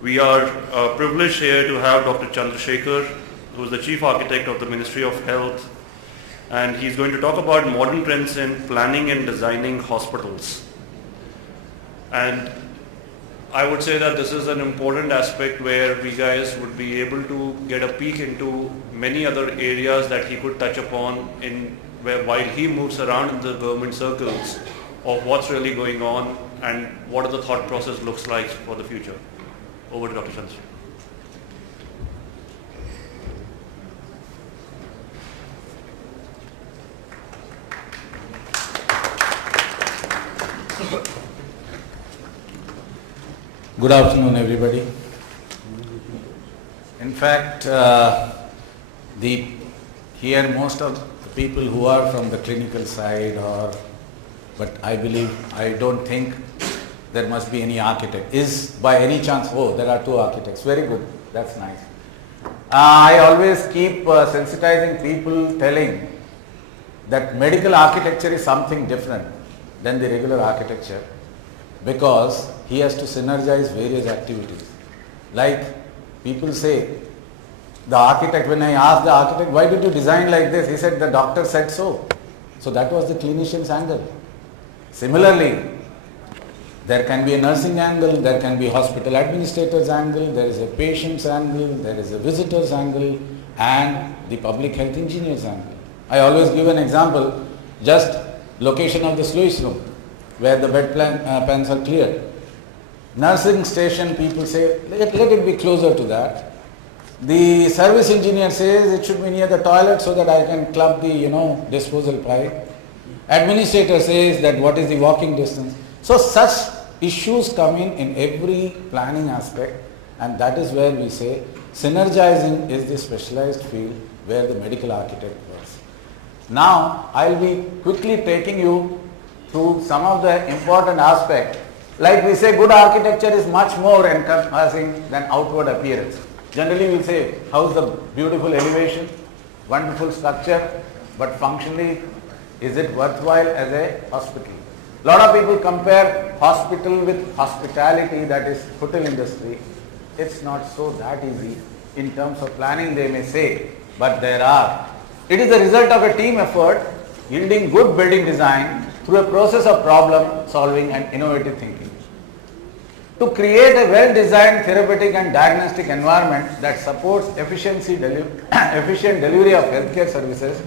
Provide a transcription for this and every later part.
We are privileged here to have Dr. Chandrasekhar, who is the Chief Architect of the Ministry of Health, and he's going to talk about modern trends in planning and designing hospitals. And I would say that this is an important aspect where we guys would be able to get a peek into many other areas that he could touch upon while he moves around in the government circles of what's really going on and what the thought process looks like for the future. Over to Dr. Chandrasekhar. Good afternoon, everybody. In fact, here most of the people who are from the clinical side but I don't think there must be any architect. Is by any chance, oh, there are two architects. Very good, that's nice. I always keep sensitizing people, telling that medical architecture is something different than the regular architecture, because he has to synergize various activities. Like people say, the architect, when I asked the architect, why did you design like this? He said, the doctor said so. So that was the clinician's angle. Similarly, there can be a nursing angle, there can be a hospital administrator's angle, there is a patient's angle, there is a visitor's angle, and the public health engineer's angle. I always give an example, just location of the sluice room, where the bed pans are cleared. Nursing station, people say, let it be closer to that. The service engineer says it should be near the toilet so that I can club the disposal pipe. Administrator says that what is the walking distance. So such issues come in every planning aspect, and that is where we say synergizing is the specialized field where the medical architect works. Now I will be quickly taking you through some of the important aspects. Like we say, good architecture is much more encompassing than outward appearance. Generally we say, how's the beautiful elevation, wonderful structure, but functionally is it worthwhile as a hospital? A lot of people compare hospital with hospitality, that is hotel industry. It's not so that easy. In terms of planning they may say, but there are. It is the result of a team effort yielding good building design through a process of problem solving and innovative thinking. To create a well-designed therapeutic and diagnostic environment that supports efficient delivery of healthcare services,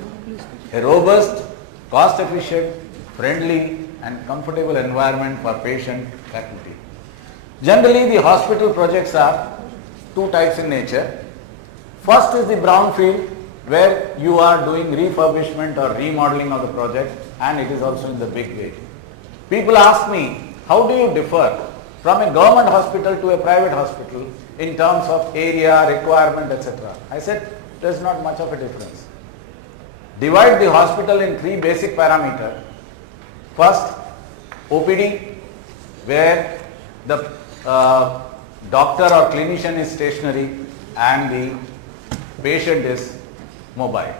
a robust, cost-efficient, friendly and comfortable environment for patient faculty. Generally, the hospital projects are two types in nature. First is the brownfield, where you are doing refurbishment or remodeling of the project, and it is also in the big way. People ask me, how do you differ from a government hospital to a private hospital in terms of area, requirement, etc.? I said, there is not much of a difference. Divide the hospital in three basic parameters. First, OPD, where the doctor or clinician is stationary and the patient is mobile.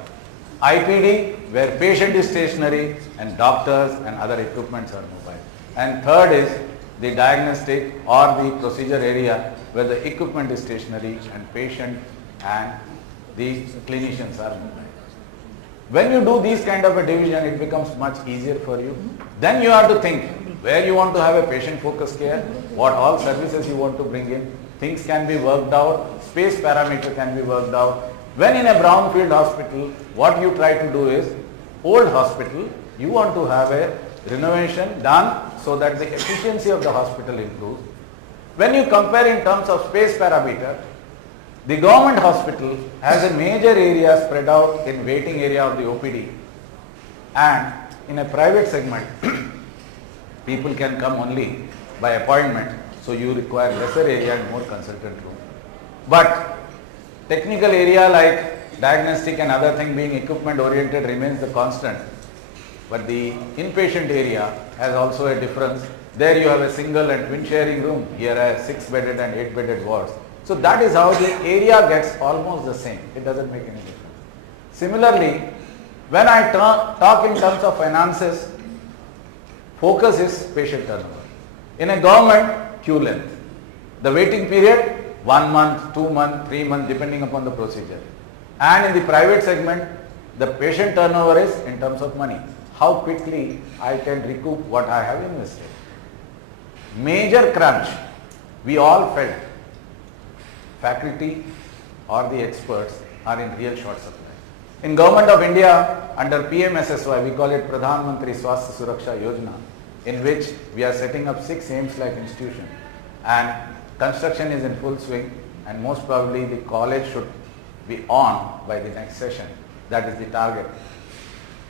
IPD, where patient is stationary and doctors and other equipments are mobile. And third is the diagnostic or the procedure area, where the equipment is stationary and patient and the clinicians are mobile. When you do these kind of a division, it becomes much easier for you. Then you have to think where you want to have a patient-focused care, what all services you want to bring in. Things can be worked out, space parameter can be worked out. When in a brownfield hospital, what you try to do is, old hospital, you want to have a renovation done so that the efficiency of the hospital improves. When you compare in terms of space parameter, the government hospital has a major area spread out in waiting area of the OPD, and in a private segment, people can come only by appointment, so you require lesser area and more consultant room. But technical area like diagnostic and other thing being equipment oriented remains the constant. But the inpatient area has also a difference. There you have a single and twin sharing room, here a 6-bedded and 8-bedded wards. So that is how the area gets almost the same. It doesn't make any difference. Similarly, when I talk in terms of finances, focus is patient turnover. In a government, queue length. The waiting period, 1 month, 2 months, 3 months, depending upon the procedure. And in the private segment, the patient turnover is in terms of money. How quickly I can recoup what I have invested. Major crunch, we all felt. Faculty or the experts are in real short supply. In Government of India, under PMSSY, we call it Pradhan Mantri Swasthya Suraksha Yojana, in which we are setting up 6 AIIMS-like institutions, and construction is in full swing, and most probably the college should be on by the next session. That is the target.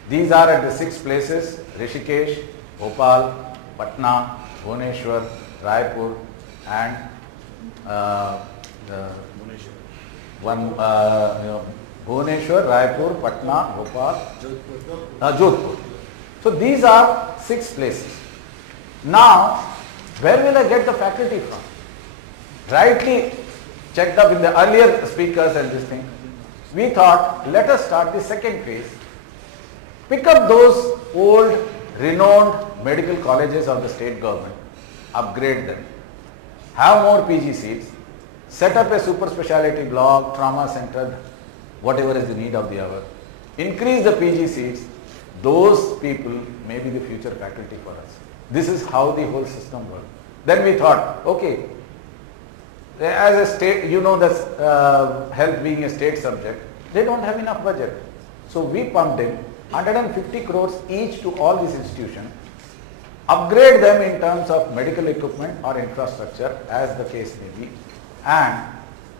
These are at the 6 places: Rishikesh, Bhopal, Patna, Bhubaneswar, Raipur, and Bhubaneswar, Raipur, Patna, Bhopal, Jodhpur. So these are 6 places. Now, where will I get the faculty from? Rightly checked up in the earlier speakers and this thing, we thought, let us start the second phase. Pick up those old, renowned medical colleges of the state government, upgrade them, have more PG seats, set up a super speciality block, trauma center, whatever is the need of the hour, increase the PG seats. Those people may be the future faculty for us. This is how the whole system works. Then we thought, okay, as a state, you know that health being a state subject, they don't have enough budget. So we pumped in 150 crores each to all these institutions, upgrade them in terms of medical equipment or infrastructure as the case may be, and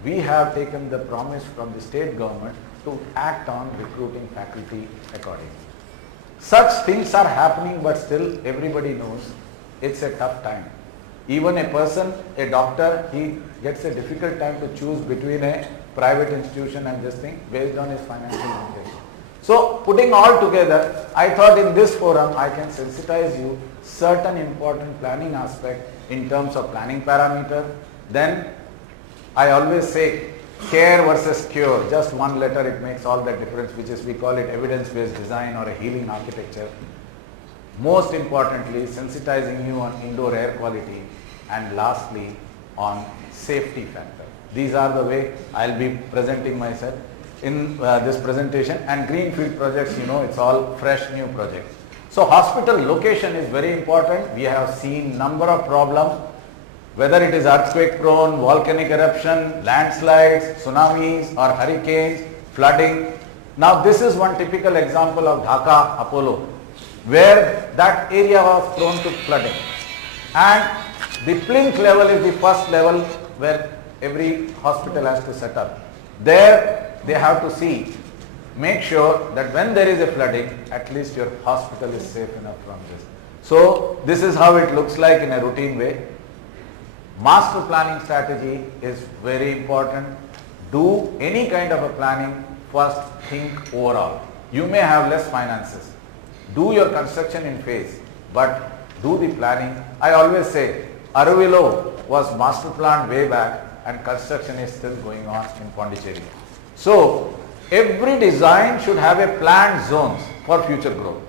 we have taken the promise from the state government to act on recruiting faculty accordingly. Such things are happening, but still everybody knows it's a tough time. Even a person, a doctor, he gets a difficult time to choose between a private institution and this thing based on his financial limitation. So putting all together, I thought in this forum I can sensitize you certain important planning aspect in terms of planning parameter. Then I always say care versus cure, just one letter, it makes all the difference, which is we call it evidence-based design or a healing architecture. Most importantly, sensitizing you on indoor air quality, and lastly on safety factor. These are the way I'll be presenting myself in this presentation. And greenfield projects, you know, it's all fresh new projects. So hospital location is very important. We have seen number of problems, whether it is earthquake prone, volcanic eruption, landslides, tsunamis or hurricanes, flooding. Now this is one typical example of Dhaka Apollo, where that area was prone to flooding. And the plinth level is the first level where every hospital has to set up. There they have to see, make sure that when there is a flooding, at least your hospital is safe enough from this. So this is how it looks like in a routine way. Master planning strategy is very important. Do any kind of a planning, first think overall. You may have less finances. Do your construction in phase, but do the planning. I always say, Aruvilo was master planned way back and construction is still going on in Pondicherry. So every design should have a planned zones for future growth.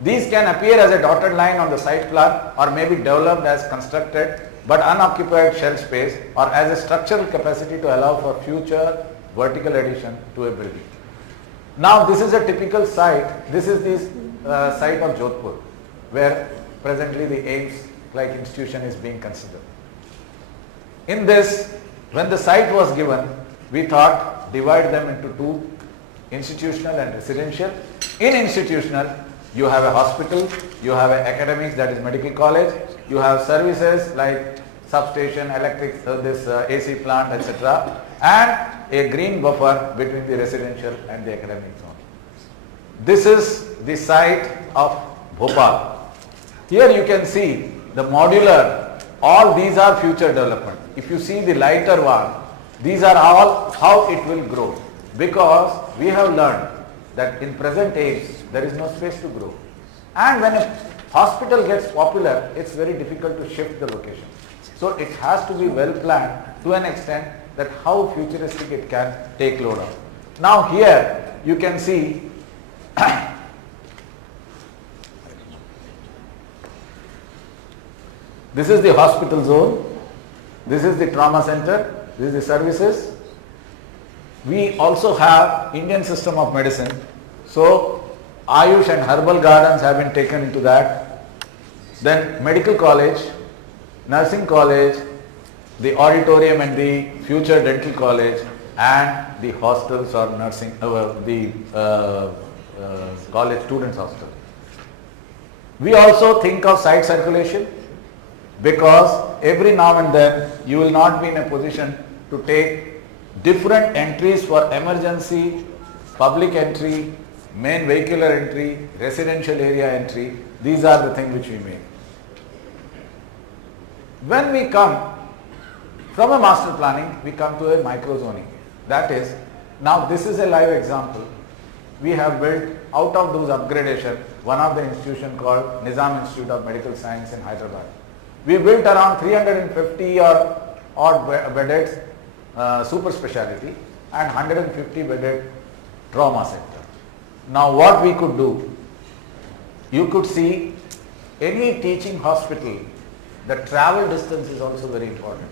These can appear as a dotted line on the site plan or may be developed as constructed but unoccupied shell space or as a structural capacity to allow for future vertical addition to a building. Now this is a typical site. This is the site of Jodhpur, where presently the AIIMS-like institution is being considered. In this, when the site was given, we thought divide them into 2, institutional and residential. In institutional, you have a hospital, you have an academics, that is medical college, you have services like substation, electric, AC plant, etc. and a green buffer between the residential and the academic zone. This is the site of Bhopal. Here you can see the modular, all these are future development. If you see the lighter one, these are all how it will grow, because we have learned that in present age there is no space to grow. And when a hospital gets popular, it's very difficult to shift the location. So it has to be well planned to an extent that how futuristic it can take load off. Now here you can see this is the hospital zone, this is the trauma center, This is the services. We also have Indian system of medicine. So Ayush and herbal gardens have been taken into that. Then medical college, nursing college, the auditorium and the future dental college, and the hostels or nursing, college students hostel. We also think of site circulation, because every now and then you will not be in a position to take different entries for emergency, public entry, main vehicular entry, residential area entry. These are the things which we make. When we come from a master planning, we come to a micro zoning. That is, now this is a live example. We have built out of those upgradation one of the institution called Nizam Institute of Medical Science in Hyderabad. We built around 350 or odd bedded super speciality and 150 bedded trauma center. Now what we could do, you could see any teaching hospital, the travel distance is also very important.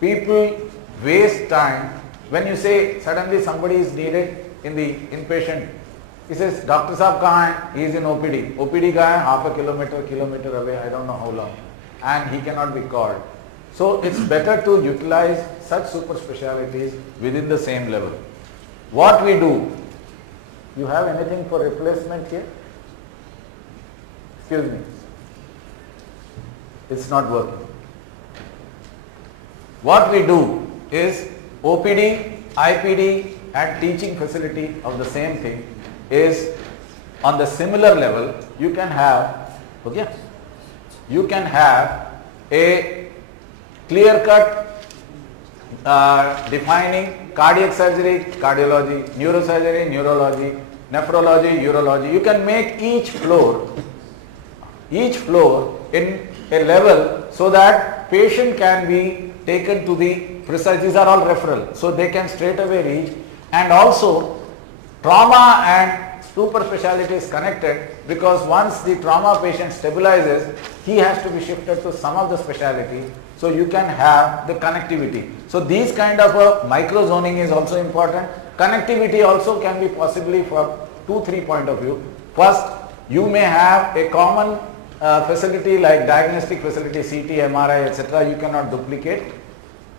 People waste time when you say suddenly somebody is needed in the inpatient. He says, Doctor Saab kahan hai? He is in OPD. OPD kahan hai? Half a kilometer away, I don't know how long. And he cannot be called. So it's better to utilize such super specialities within the same level. What we do, you have anything for replacement here? Excuse me. It's not working. What we do is OPD, IPD and teaching facility of the same thing is on the similar level. You can have, okay, you can have a clear-cut defining cardiac surgery, cardiology, neurosurgery, neurology, nephrology, urology. You can make each floor in a level so that patient can be taken to the precise, these are all referral, so they can straight away reach. And also trauma and super speciality is connected, because once the trauma patient stabilizes, he has to be shifted to some of the specialty, so you can have the connectivity. So these kind of a micro zoning is also important. Connectivity also can be possibly for 2-3 point of view. First, you may have a common facility like diagnostic facility, CT, MRI, etc. You cannot duplicate.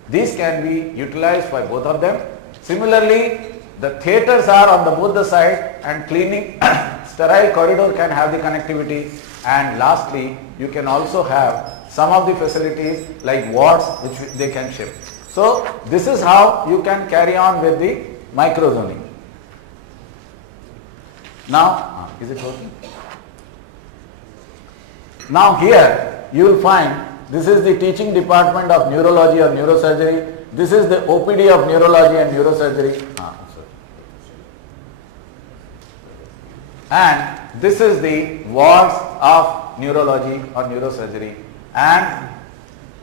These can be utilized by both of them. Similarly, the theatres are on both the side, and cleaning sterile corridor can have the connectivity. And lastly, you can also have some of the facilities like wards which they can shift. So this is how you can carry on with the micro zoning. Now, is it working? Now here you will find this is the teaching department of neurology or neurosurgery. This is the OPD of neurology and neurosurgery. And this is the wards of neurology or neurosurgery. And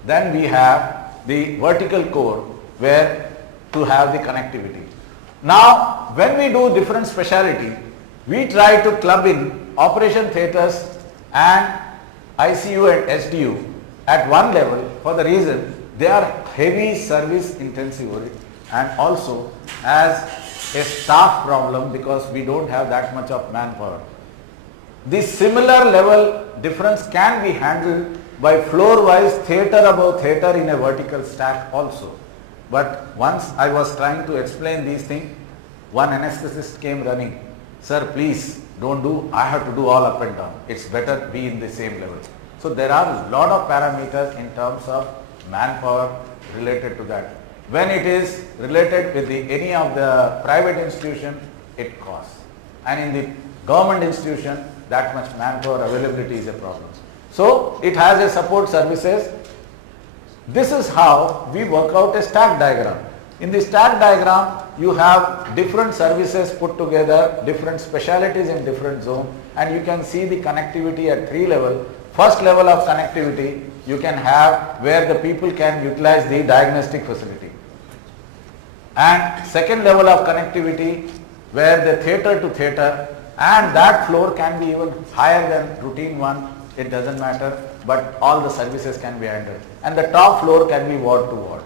then we have the vertical core where to have the connectivity. Now when we do different specialty, we try to club in operation theatres and ICU and SDU at one level, for the reason they are heavy service intensive and also as a staff problem, because we don't have that much of manpower. The similar level difference can be handled by floor wise theatre above theatre in a vertical stack also. But once I was trying to explain these things, one anesthetist came running. Sir, please don't do, I have to do all up and down. It's better be in the same level. So there are a lot of parameters in terms of manpower related to that. When it is related with any of the private institution, it costs. And in the government institution, that much manpower availability is a problem. So it has a support services. This is how we work out a stack diagram. In the stack diagram, you have different services put together, different specialities in different zones, and you can see the connectivity at 3 levels. First level of connectivity you can have where the people can utilize the diagnostic facility. And second level of connectivity where the theatre to theatre, and that floor can be even higher than routine one, it doesn't matter, but all the services can be handled. And the top floor can be ward to ward.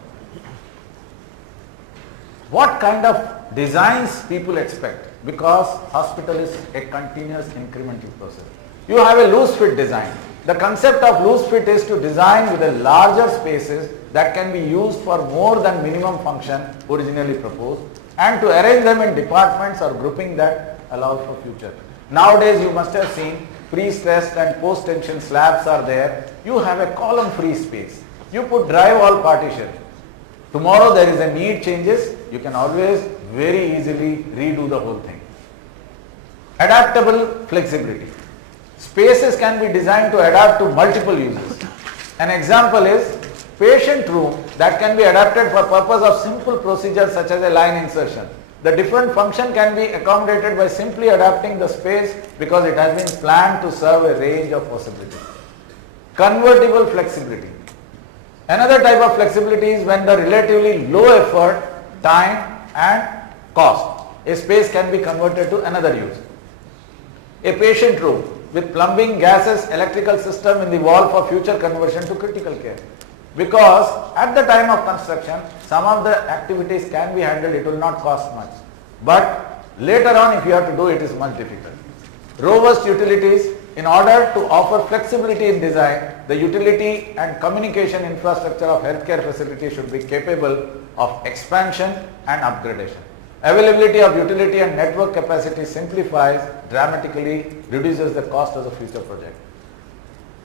What kind of designs people expect? Because hospital is a continuous incremental process. You have a loose fit design. The concept of loose fit is to design with a larger spaces that can be used for more than minimum function originally proposed, and to arrange them in departments or grouping that allows for future. Nowadays you must have seen pre-stressed and post-tension slabs are there. You have a column free space. You put drywall partition. Tomorrow there is a need changes, you can always very easily redo the whole thing. Adaptable flexibility. Spaces can be designed to adapt to multiple uses. An example is patient room that can be adapted for purpose of simple procedures such as a line insertion. The different function can be accommodated by simply adapting the space because it has been planned to serve a range of possibilities. Convertible flexibility. Another type of flexibility is when the relatively low effort, time and cost, a space can be converted to another use. A patient room with plumbing, gases, electrical system in the wall for future conversion to critical care. Because at the time of construction, some of the activities can be handled, it will not cost much. But later on if you have to do it is much difficult. Robust utilities. In order to offer flexibility in design, the utility and communication infrastructure of healthcare facilities should be capable of expansion and upgradation. Availability of utility and network capacity simplifies, dramatically reduces the cost of the future project.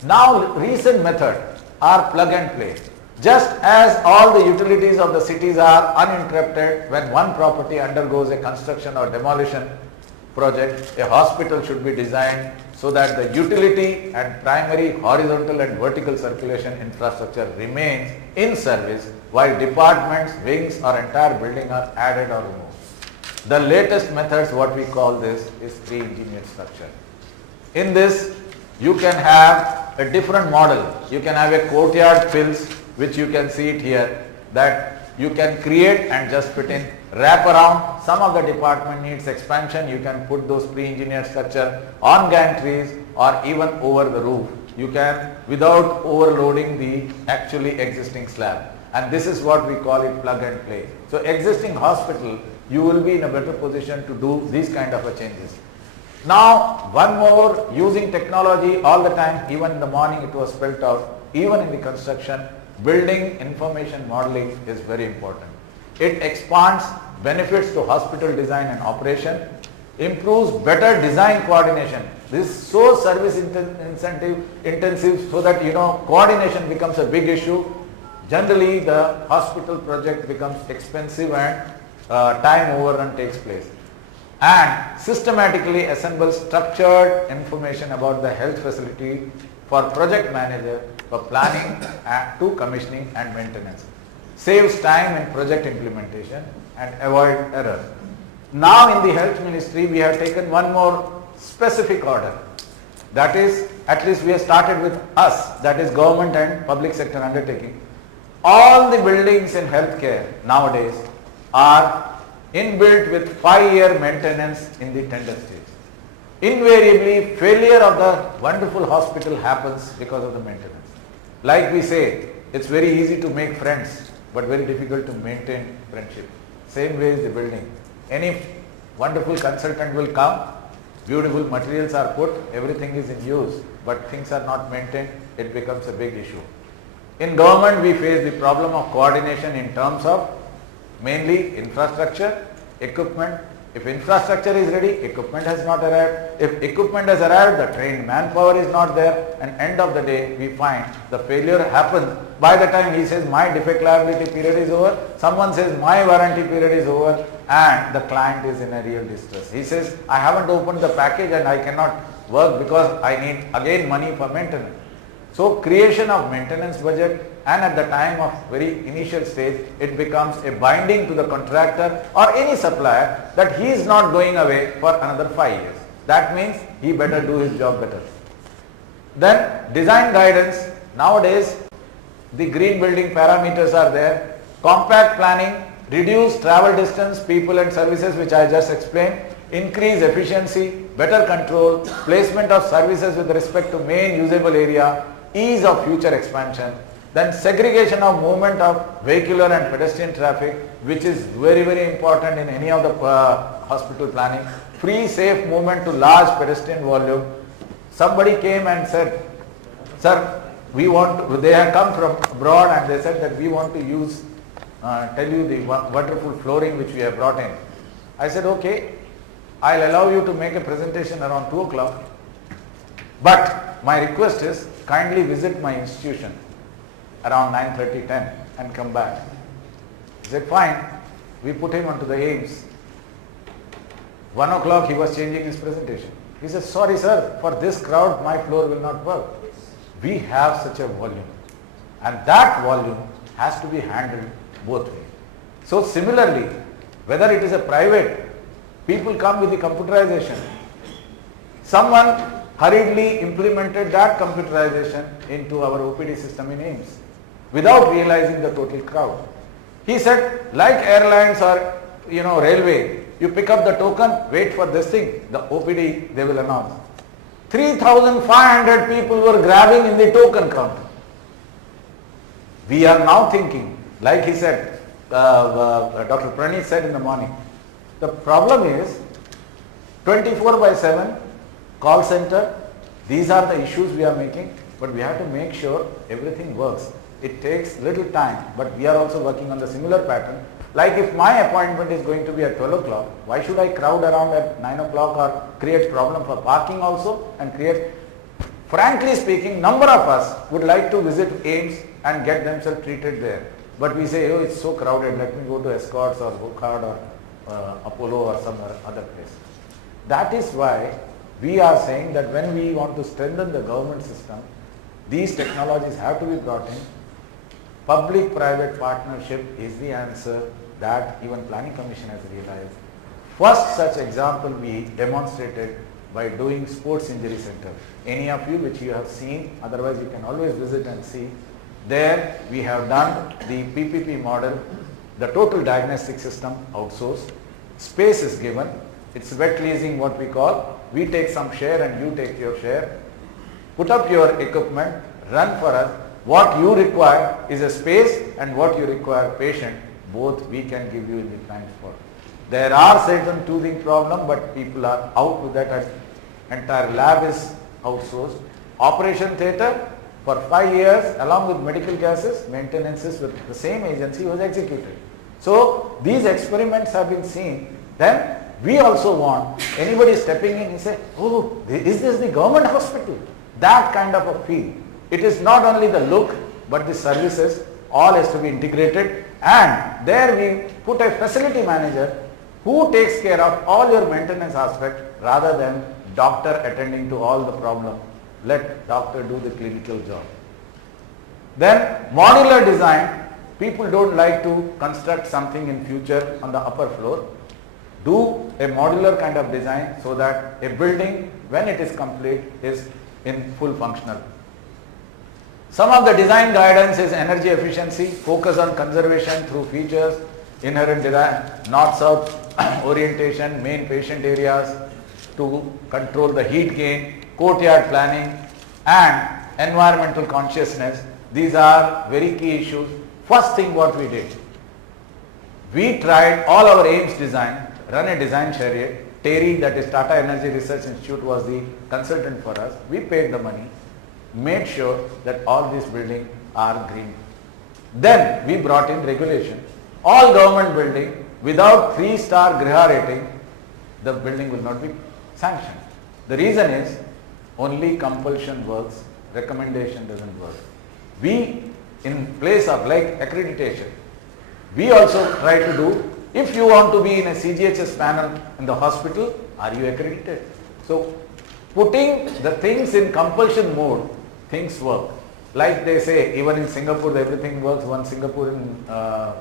Now recent method are plug and play. Just as all the utilities of the cities are uninterrupted when one property undergoes a construction or demolition project, a hospital should be designed so that the utility and primary horizontal and vertical circulation infrastructure remains in service while departments, wings or entire building are added or removed. The latest methods, what we call this, is pre-engineered structure. In this you can have a different model. You can have a courtyard fills, which you can see it here, that you can create and just fit in, wrap around. Some of the department needs expansion, you can put those pre-engineered structure on gantries or even over the roof. You can without overloading the actually existing slab. And this is what we call it plug and play. So existing hospital, you will be in a better position to do these kind of a changes. Now one more, using technology all the time, even in the morning it was spelled out, even in the construction, building information modeling is very important. It expands benefits to hospital design and operation, improves better design coordination. This is so service intensive so that coordination becomes a big issue. Generally the hospital project becomes expensive and time overrun takes place. And systematically assemble structured information about the health facility for project manager for planning to commissioning and maintenance. Saves time in project implementation and avoid error. Now in the health ministry we have taken one more specific order. That is, at least we have started with us, that is government and public sector undertaking. All the buildings in healthcare nowadays are inbuilt with 5-year maintenance in the tender stage. Invariably failure of the wonderful hospital happens because of the maintenance. Like we say, it's very easy to make friends but very difficult to maintain friendship. Same way is the building. Any wonderful consultant will come, beautiful materials are put, everything is in use, but things are not maintained, it becomes a big issue. In government we face the problem of coordination in terms of mainly infrastructure, equipment. If infrastructure is ready, equipment has not arrived. If equipment has arrived, the trained manpower is not there, and end of the day we find the failure happens by the time he says my defect liability period is over, someone says my warranty period is over, and the client is in a real distress. He says I haven't opened the package and I cannot work because I need again money for maintenance. So creation of maintenance budget, and at the time of very initial stage it becomes a binding to the contractor or any supplier that he is not going away for another 5 years. That means he better do his job better. Then design guidance. Nowadays the green building parameters are there. Compact planning, reduce travel distance, people and services, which I just explained, increase efficiency, better control, placement of services with respect to main usable area, ease of future expansion. Then segregation of movement of vehicular and pedestrian traffic, which is very, very important in any of the hospital planning. Free, safe movement to large pedestrian volume. Somebody came and said, sir, they have come from abroad and they said that we want to use, tell you the wonderful flooring which we have brought in. I said, okay, I'll allow you to make a presentation around 2 o'clock. But my request is kindly visit my institution around 9:30, 10 and come back. He said, fine. We put him onto the Ames. 1 o'clock he was changing his presentation. He said, sorry sir, for this crowd my floor will not work. We have such a volume and that volume has to be handled both ways. So similarly, whether it is a private, people come with the computerization. Someone hurriedly implemented that computerization into our OPD system in AIIMS without realizing the total crowd. He said, like airlines or railway, you pick up the token, wait for this thing, the OPD they will announce. 3,500 people were grabbing in the token counter. We are now thinking, like he said, Dr. Praneeth said in the morning, the problem is 24/7 call center, these are the issues we are making, but we have to make sure everything works. It takes little time, but we are also working on the similar pattern. Like if my appointment is going to be at 12 o'clock, why should I crowd around at 9 o'clock or create problem for parking also and create, frankly speaking, number of us would like to visit AIIMS and get themselves treated there. But we say, oh, it's so crowded, let me go to Escorts or Wockhardt or Apollo or some other place. That is why we are saying that when we want to strengthen the government system, these technologies have to be brought in. Public-private partnership is the answer that even Planning Commission has realized. First such example we demonstrated by doing Sports Injury Center. Any of you which you have seen, otherwise you can always visit and see. There we have done the PPP model, the total diagnostic system outsourced. Space is given. It's wet leasing what we call. We take some share and you take your share. Put up your equipment, run for us. What you require is a space and what you require patient. Both we can give you in the blind spot. There are certain tooling problem, but people are out with that. Entire lab is outsourced. Operation theatre for 5 years along with medical gases, maintenances with the same agency was executed. So these experiments have been seen. Then we also want anybody stepping in and say, oh, is this the government hospital? That kind of a feel. It is not only the look, but the services, all has to be integrated, and there we put a facility manager who takes care of all your maintenance aspect rather than doctor attending to all the problem. Let doctor do the clinical job. Then modular design, people don't like to construct something in future on the upper floor. Do a modular kind of design so that a building, when it is complete, is in full functional. Some of the design guidance is energy efficiency, focus on conservation through features, inherent design, north-south orientation, main patient areas to control the heat gain, courtyard planning and environmental consciousness. These are very key issues. First thing what we did, we tried all our AIIMS design, run a design chariot. TERI, that is Tata Energy Research Institute, was the consultant for us. We paid the money, made sure that all these buildings are green. Then we brought in regulation. All government building without 3-star Griha rating, the building will not be sanctioned. The reason is only compulsion works, recommendation doesn't work. We, in place of like accreditation, we also try to do, if you want to be in a CGHS panel in the hospital, are you accredited? So putting the things in compulsion mode, things work. Like they say, even in Singapore everything works. One Singaporean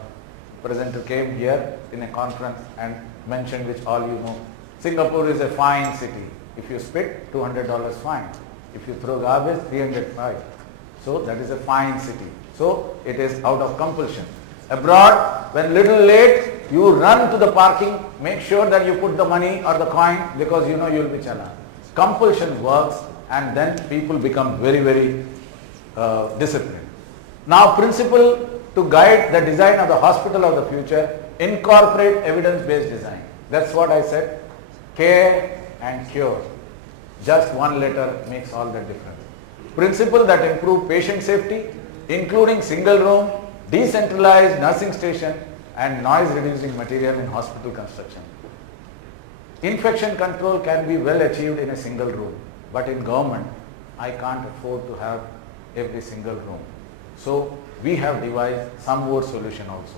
presenter came here in a conference and mentioned, which all you know, Singapore is a fine city. If you spit, $200 fine. If you throw garbage, 300 fine. So that is a fine city. So it is out of compulsion. Abroad, when little late, you run to the parking, make sure that you put the money or the coin because you know you will be challan. Compulsion works and then people become very, very disciplined. Now, principle to guide the design of the hospital of the future, incorporate evidence-based design. That's what I said. Care and cure. Just one letter makes all the difference. Principle that improve patient safety, including single room, decentralized nursing station and noise reducing material in hospital construction. Infection control can be well achieved in a single room, but in government, I can't afford to have every single room. So we have devised some more solution also.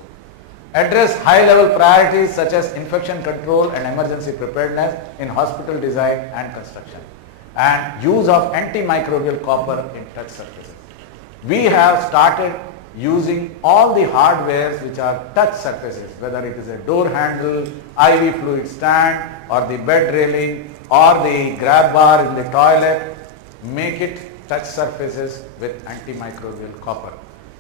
Address high-level priorities such as infection control and emergency preparedness in hospital design and construction, and use of antimicrobial copper in touch surfaces. We have started using all the hardwares which are touch surfaces, whether it is a door handle, IV fluid stand, or the bed railing, or the grab bar in the toilet, make it touch surfaces with antimicrobial copper.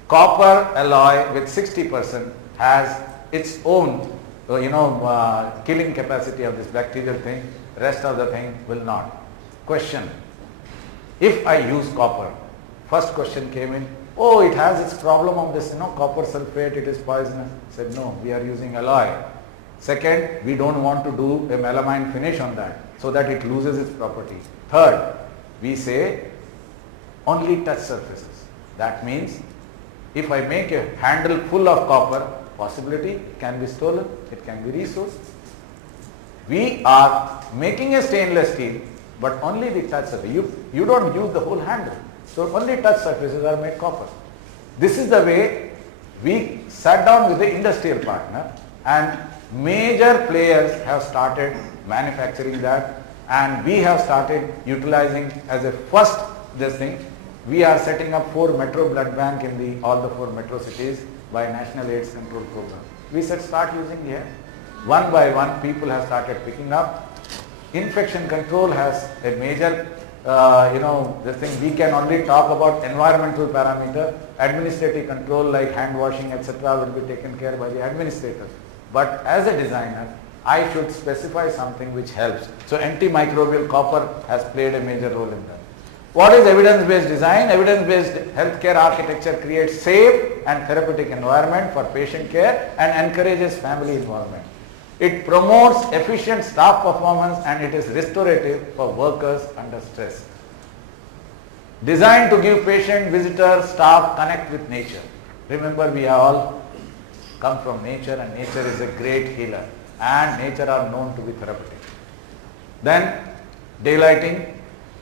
Copper alloy with 60% has its own killing capacity of this bacterial thing, rest of the thing will not. Question: if I use copper, first question came in, oh, it has its problem of this, copper sulfate, it is poisonous. Said no, we are using alloy. Second, we don't want to do a melamine finish on that so that it loses its property. Third, we say only touch surfaces. That means if I make a handle full of copper, possibility it can be stolen, it can be resourced. We are making a stainless steel, but only the touch surface. You don't use the whole handle. So only touch surfaces are made copper. This is the way we sat down with the industrial partner, and major players have started manufacturing that, and we have started utilizing as a first this thing. We are setting up 4 metro blood bank in all the 4 metro cities by National AIDS Control Program. We said start using here. One by one people have started picking up. Infection control has a major this thing. We can only talk about environmental parameter. Administrative control like hand washing etc. will be taken care by the administrators. But as a designer, I should specify something which helps. So antimicrobial copper has played a major role in that. What is evidence-based design? Evidence-based healthcare architecture creates safe and therapeutic environment for patient care and encourages family involvement. It promotes efficient staff performance and it is restorative for workers under stress. Designed to give patient, visitor, staff connect with nature. Remember, we all come from nature and nature is a great healer and nature are known to be therapeutic. Then daylighting,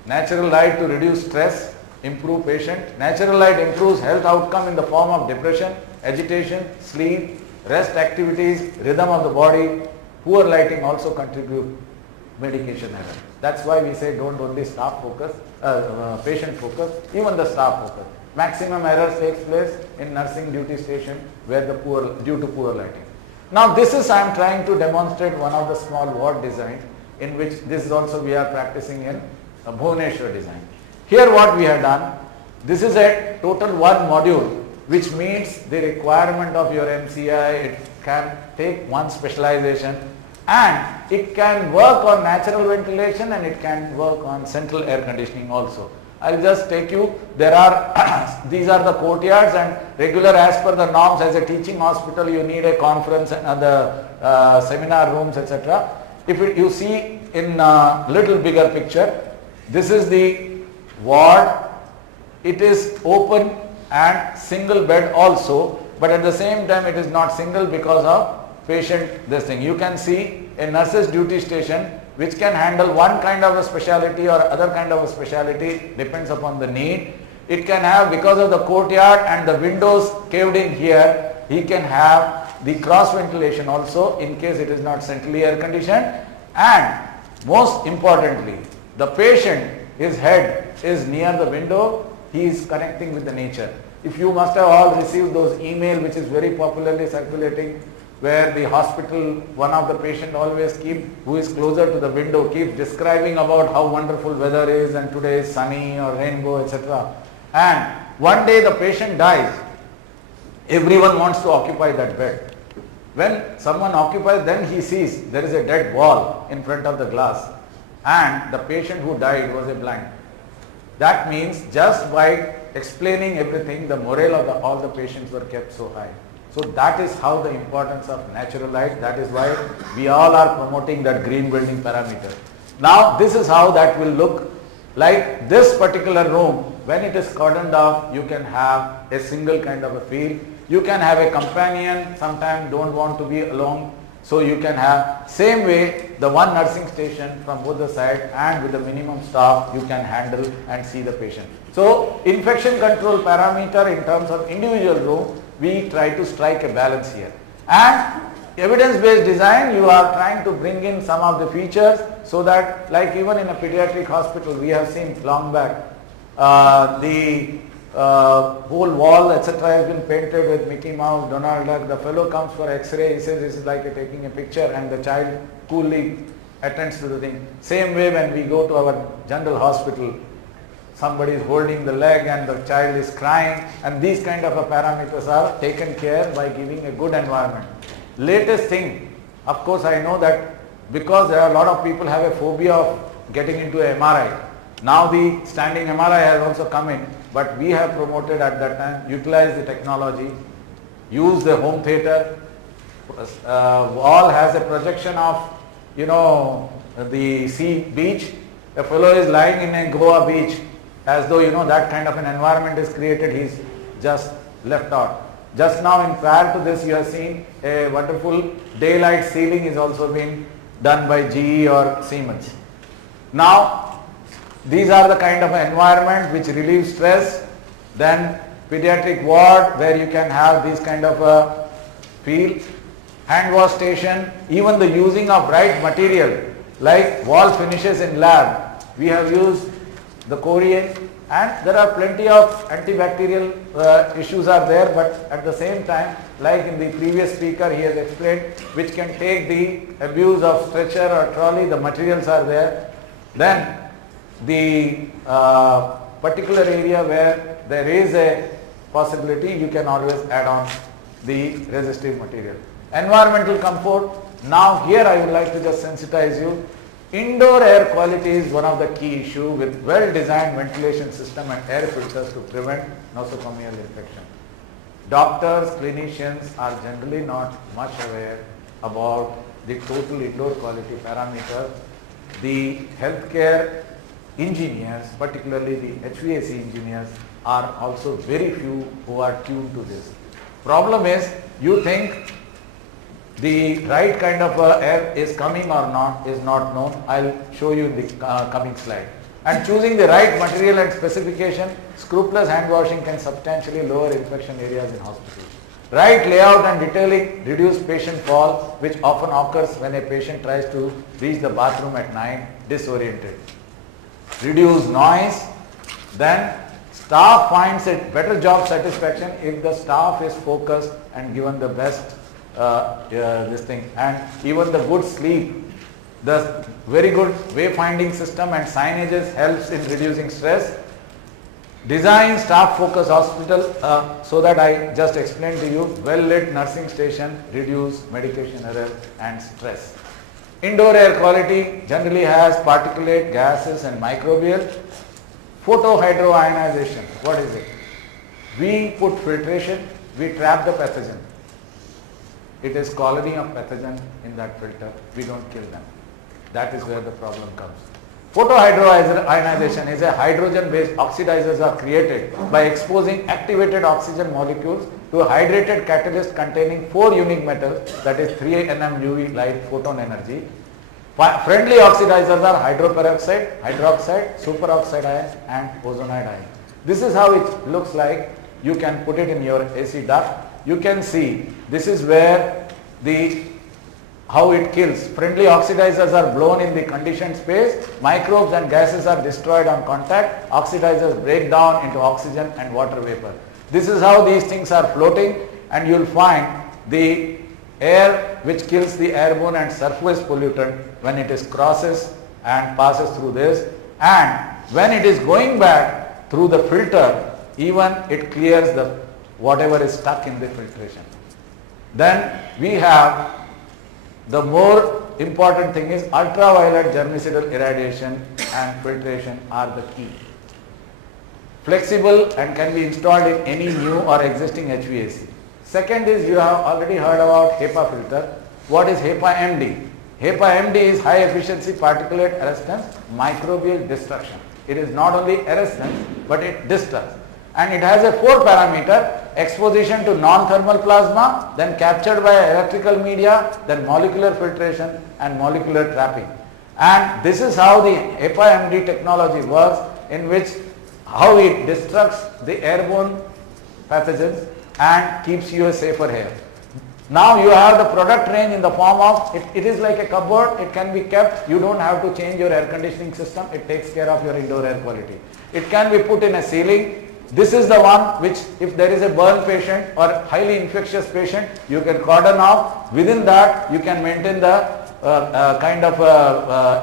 natural light to reduce stress, improve patient. Natural light improves health outcome in the form of depression, agitation, sleep, rest activities, rhythm of the body. Poor lighting also contribute medication error. That's why we say don't only staff focus, patient focus, even the staff focus. Maximum error takes place in nursing duty station where due to poor lighting. Now this is I am trying to demonstrate one of the small ward designs in which this is also we are practicing in Bhubaneswar design. Here what we have done, this is a total one module which meets the requirement of your MCI. It can take one specialization and it can work on natural ventilation and it can work on central air conditioning also. I'll just take you, there are these are the courtyards and regular as per the norms as a teaching hospital you need a conference and other seminar rooms etc. If you see in little bigger picture, this is the ward, it is open and single bed also, but at the same time it is not single because of patient this thing. You can see a nurse's duty station which can handle one kind of a specialty or other kind of a specialty, depends upon the need. It can have, because of the courtyard and the windows caved in here, he can have the cross ventilation also in case it is not centrally air conditioned. And most importantly, the patient, his head is near the window, he is connecting with the nature. If you must have all received those email which is very popularly circulating, where the hospital, one of the patient always who is closer to the window keeps describing about how wonderful weather is and today is sunny or rainbow etc. And one day the patient dies, everyone wants to occupy that bed. When someone occupies, then he sees there is a dead wall in front of the glass and the patient who died was a blind. That means just by explaining everything, the morale of all the patients were kept so high. So that is how the importance of natural light, that is why we all are promoting that green building parameter. Now this is how that will look like. This particular room, when it is cordoned off, you can have a single kind of a feel. You can have a companion, sometimes don't want to be alone. So you can have, same way, the one nursing station from both the sides, and with the minimum staff you can handle and see the patient. So infection control parameter in terms of individual room, we try to strike a balance here. And evidence-based design, you are trying to bring in some of the features so that, like even in a pediatric hospital, we have seen long back, the whole wall etc. has been painted with Mickey Mouse, Donald Duck. The fellow comes for X-ray, he says this is like taking a picture, and the child coolly attends to the thing. Same way when we go to our general hospital, somebody is holding the leg and the child is crying, and these kind of parameters are taken care by giving a good environment. Latest thing, of course I know that because there are a lot of people have a phobia of getting into a MRI. Now the standing MRI has also come in, but we have promoted at that time, utilize the technology, use the home theater. Wall has a projection of, the sea beach. A fellow is lying in a Goa beach, as though that kind of an environment is created, he is just left out. Just now, in prior to this, you have seen a wonderful daylight ceiling is also being done by GE or Siemens. Now, these are the kind of environment which relieves stress. Then pediatric ward where you can have this kind of a feel. Hand wash station, even the using of right material like wall finishes in lab. We have used the Corian, and there are plenty of antibacterial issues are there, but at the same time, like in the previous speaker he has explained, which can take the abuse of stretcher or trolley, the materials are there. Then the particular area where there is a possibility, you can always add on the resistive material. Environmental comfort. Now here I would like to just sensitize you. Indoor air quality is one of the key issue with well-designed ventilation system and air filters to prevent nosocomial infection. Doctors, clinicians are generally not much aware about the total indoor quality parameter. The healthcare engineers, particularly the HVAC engineers, are also very few who are tuned to this. Problem is, you think the right kind of air is coming or not is not known. I'll show you in the coming slide. And choosing the right material and specification, scrupulous hand washing can substantially lower infection areas in hospitals. Right layout and detailing reduce patient fall, which often occurs when a patient tries to reach the bathroom at night disoriented. Reduce noise. Then staff finds it better job satisfaction if the staff is focused and given the best this thing, and even the good sleep. The very good wayfinding system and signages helps in reducing stress. Design staff focused hospital, so that I just explained to you, well lit nursing station reduce medication error and stress. Indoor air quality generally has particulate gases and microbial. Photohydroionization, what is it? We put filtration, we trap the pathogen. It is colony of pathogen in that filter, we don't kill them. That is where the problem comes. Photohydroionization is a hydrogen-based oxidizers are created by exposing activated oxygen molecules to a hydrated catalyst containing 4 unique metals, that is 3 nm UV light photon energy. Friendly oxidizers are hydroperoxide, hydroxide, superoxide ion and ozonide ion. This is how it looks like. You can put it in your AC duct. You can see this is where how it kills. Friendly oxidizers are blown in the conditioned space, microbes and gases are destroyed on contact, oxidizers break down into oxygen and water vapor. This is how these things are floating, and you will find the air which kills the airborne and surface pollutant when it is crosses and passes through this, and when it is going back through the filter, even it clears the whatever is stuck in the filtration. Then we have the more important thing is ultraviolet germicidal irradiation and filtration are the key. flexible and can be installed in any new or existing HVAC. Second is, you have already heard about HEPA filter. What is HEPA MD? HEPA MD is high efficiency particulate arrestance microbial destruction. It is not only arrestance but it destructs, and it has a 4 parameter: exposition to non-thermal plasma, then captured by electrical media, then molecular filtration and molecular trapping. And this is how the HEPA MD technology works, in which how it destructs the airborne pathogens and keeps you a safer air. Now you have the product range in the form of, it is like a cupboard, it can be kept, you don't have to change your air conditioning system, it takes care of your indoor air quality. It can be put in a ceiling. This is the one which, if there is a burn patient or highly infectious patient, you can cordon off. Within that you can maintain the kind of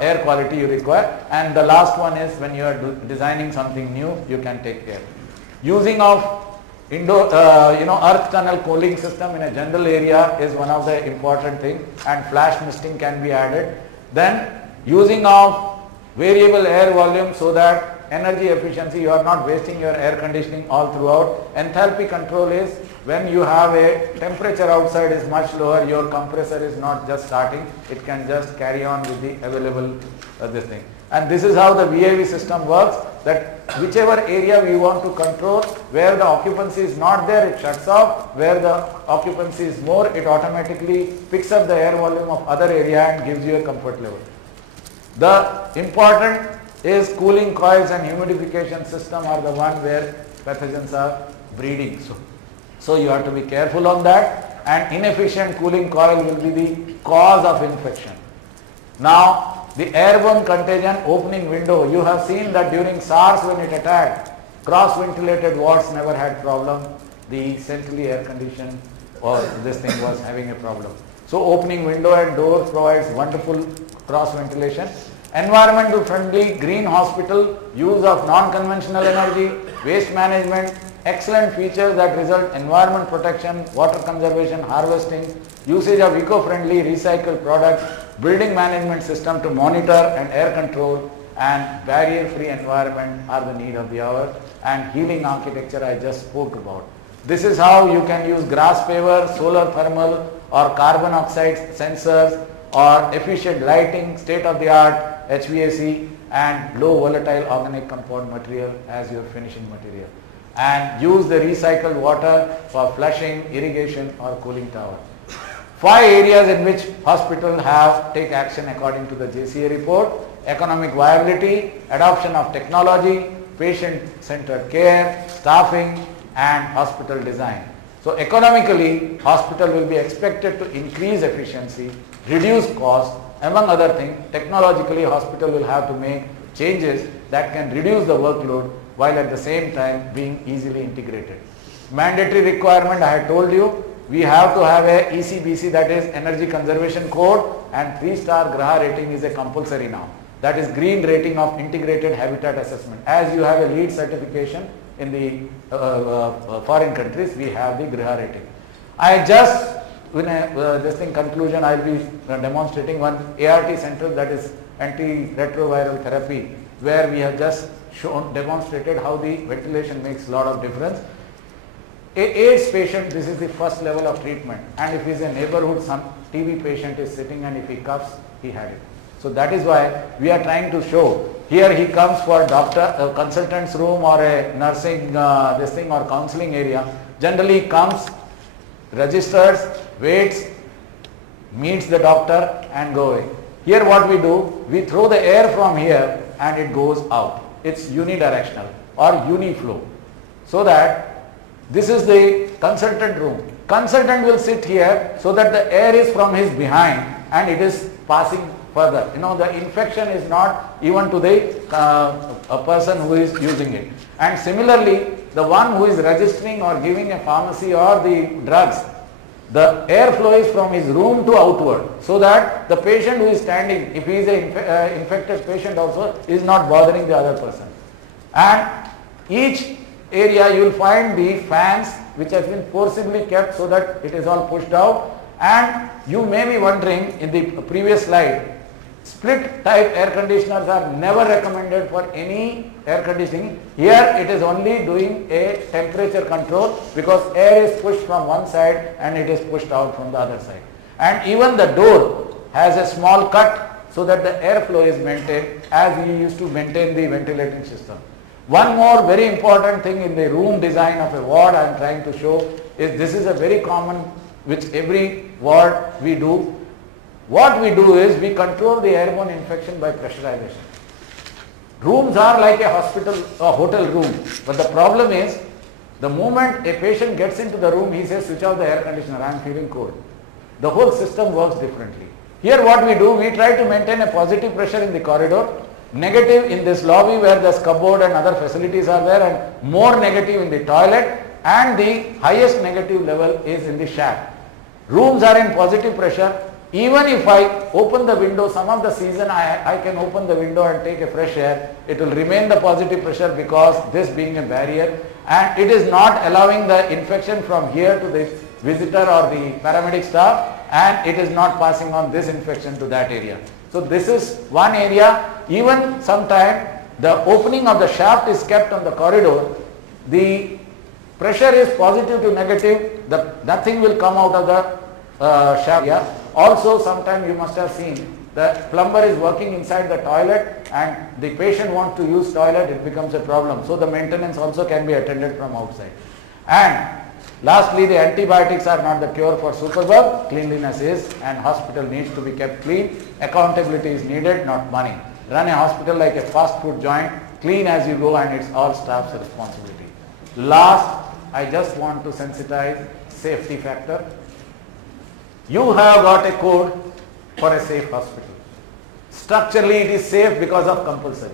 air quality you require. And the last one is, when you are designing something new, you can take care. Using of indoor, earth tunnel cooling system in a general area is one of the important thing, and flash misting can be added. Then using of variable air volume, so that energy efficiency, you are not wasting your air conditioning all throughout. Enthalpy control is, when you have a temperature outside is much lower, your compressor is not just starting, it can just carry on with the available this thing. And this is how the VAV system works, that whichever area we want to control, where the occupancy is not there, it shuts off. Where the occupancy is more, it automatically picks up the air volume of other area and gives you a comfort level. The important is cooling coils and humidification system are the one where pathogens are breeding. So you have to be careful on that, and inefficient cooling coil will be the cause of infection. Now, the airborne contagion opening window, you have seen that during SARS when it attacked, cross-ventilated wards never had problem. The centrally air-conditioned or this thing was having a problem. So opening window and doors provides wonderful cross-ventilation. Environmental friendly, green hospital, use of non-conventional energy, waste management, excellent features that result environment protection, water conservation, harvesting, usage of eco-friendly recycled products, building management system to monitor and air control, and barrier-free environment are the need of the hour, and healing architecture I just spoke about. This is how you can use grass paver, solar thermal or carbon oxide sensors, or efficient lighting, state-of-the-art HVAC, and low volatile organic compound material as your finishing material. And use the recycled water for flushing, irrigation or cooling tower. 5 areas in which hospital have take action according to the JCA report: economic viability, adoption of technology, patient-centered care, staffing and hospital design. So economically, hospital will be expected to increase efficiency, reduce cost, among other things. Technologically, hospital will have to make changes that can reduce the workload while at the same time being easily integrated. Mandatory requirement, I had told you, we have to have a ECBC, that is Energy Conservation Code, and 3-star Graha rating is a compulsory now. That is green rating of integrated habitat assessment. As you have a LEED certification in the foreign countries, we have the Graha rating. I just, in this thing conclusion, I will be demonstrating one ART center, that is antiretroviral therapy, where we have just demonstrated how the ventilation makes a lot of difference. A AIDS patient, this is the first level of treatment, and if he is a neighborhood, some TB patient is sitting and if he coughs, he had it. So that is why we are trying to show. Here he comes for doctor, consultant's room or a nursing this thing or counseling area. Generally comes, registers, waits, meets the doctor and go away. Here what we do, we throw the air from here and it goes out. It's unidirectional or uniflow. So that this is the consultant room. Consultant will sit here so that the air is from his behind and it is passing further. The infection is not even to the a person who is using it. And similarly, the one who is registering or giving a pharmacy or the drugs, the airflow is from his room to outward, so that the patient who is standing, if he is an infected patient also, is not bothering the other person. And each area you will find the fans which have been forcibly kept so that it is all pushed out. And you may be wondering, in the previous slide, Split type air conditioners are never recommended for any air conditioning. Here it is only doing a temperature control because air is pushed from one side and it is pushed out from the other side. And even the door has a small cut so that the airflow is maintained as we used to maintain the ventilating system. One more very important thing in the room design of a ward I am trying to show is this is a very common which every ward we do. What we do is we control the airborne infection by pressurization. Rooms are like a hospital or hotel room, but the problem is the moment a patient gets into the room, he says switch off the air conditioner, I am feeling cold. The whole system works differently. Here what we do, we try to maintain a positive pressure in the corridor, negative in this lobby where the cupboard and other facilities are there, and more negative in the toilet, and the highest negative level is in the shaft. Rooms are in positive pressure. Even if I open the window, some of the season I can open the window and take a fresh air, it will remain the positive pressure because this being a barrier, and it is not allowing the infection from here to the visitor or the paramedic staff, and it is not passing on this infection to that area. So this is one area. Even sometime the opening of the shaft is kept on the corridor, the pressure is positive to negative, nothing will come out of the shaft area. Also, sometime you must have seen the plumber is working inside the toilet and the patient wants to use toilet, it becomes a problem. So the maintenance also can be attended from outside. And lastly, the antibiotics are not the cure for superbug. Cleanliness is, and hospital needs to be kept clean. Accountability is needed, not money. Run a hospital like a fast food joint, clean as you go, and it's all staff's responsibility. Last, I just want to sensitize safety factor. You have got a code for a safe hospital. Structurally it is safe because of compulsory.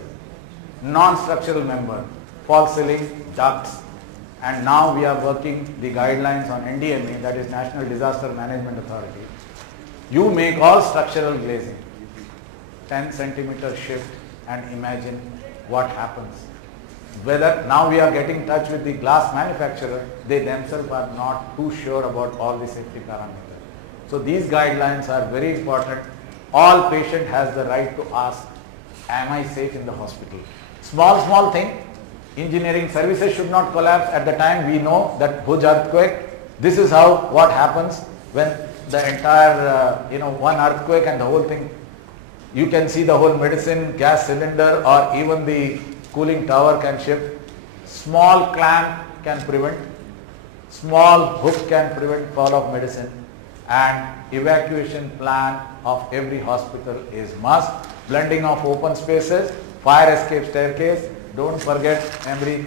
Non-structural member, false ceiling, ducts, and now we are working the guidelines on NDMA, that is National Disaster Management Authority. You make all structural glazing, 10 centimeter shift, and imagine what happens. Whether now we are getting in touch with the glass manufacturer, they themselves are not too sure about all the safety parameters. So these guidelines are very important. All patient has the right to ask, am I safe in the hospital? Small thing, engineering services should not collapse at the time we know that Bhuj earthquake. This is what happens when the entire, one earthquake and the whole thing, you can see the whole medicine, gas cylinder or even the cooling tower can shift. Small clamp can prevent, small hook can prevent fall of medicine, and evacuation plan of every hospital is must. Blending of open spaces, fire escape staircase, don't forget every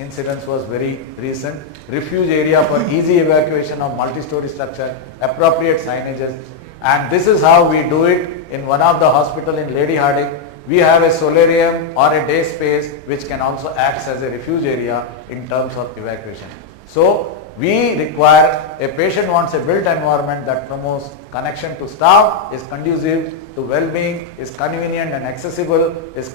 incident was very recent. Refuge area for easy evacuation of multi-story structure, appropriate signages, and this is how we do it in one of the hospital in Lady Harding. We have a solarium or a day space which can also act as a refuge area in terms of evacuation. So we require, a patient wants a built environment that promotes connection to staff, is conducive to well-being, is convenient and accessible, is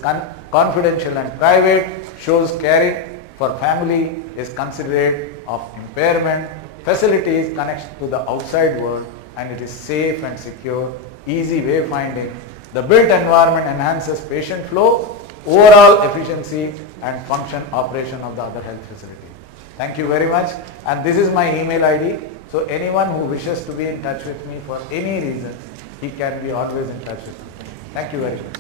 confidential and private, shows caring for family, is considerate of impairment, facilities connection to the outside world, and it is safe and secure, easy wayfinding. The built environment enhances patient flow, overall efficiency and function operation of the other health facility. Thank you very much, and this is my email ID. So anyone who wishes to be in touch with me for any reason, he can be always in touch with me. Thank you very much.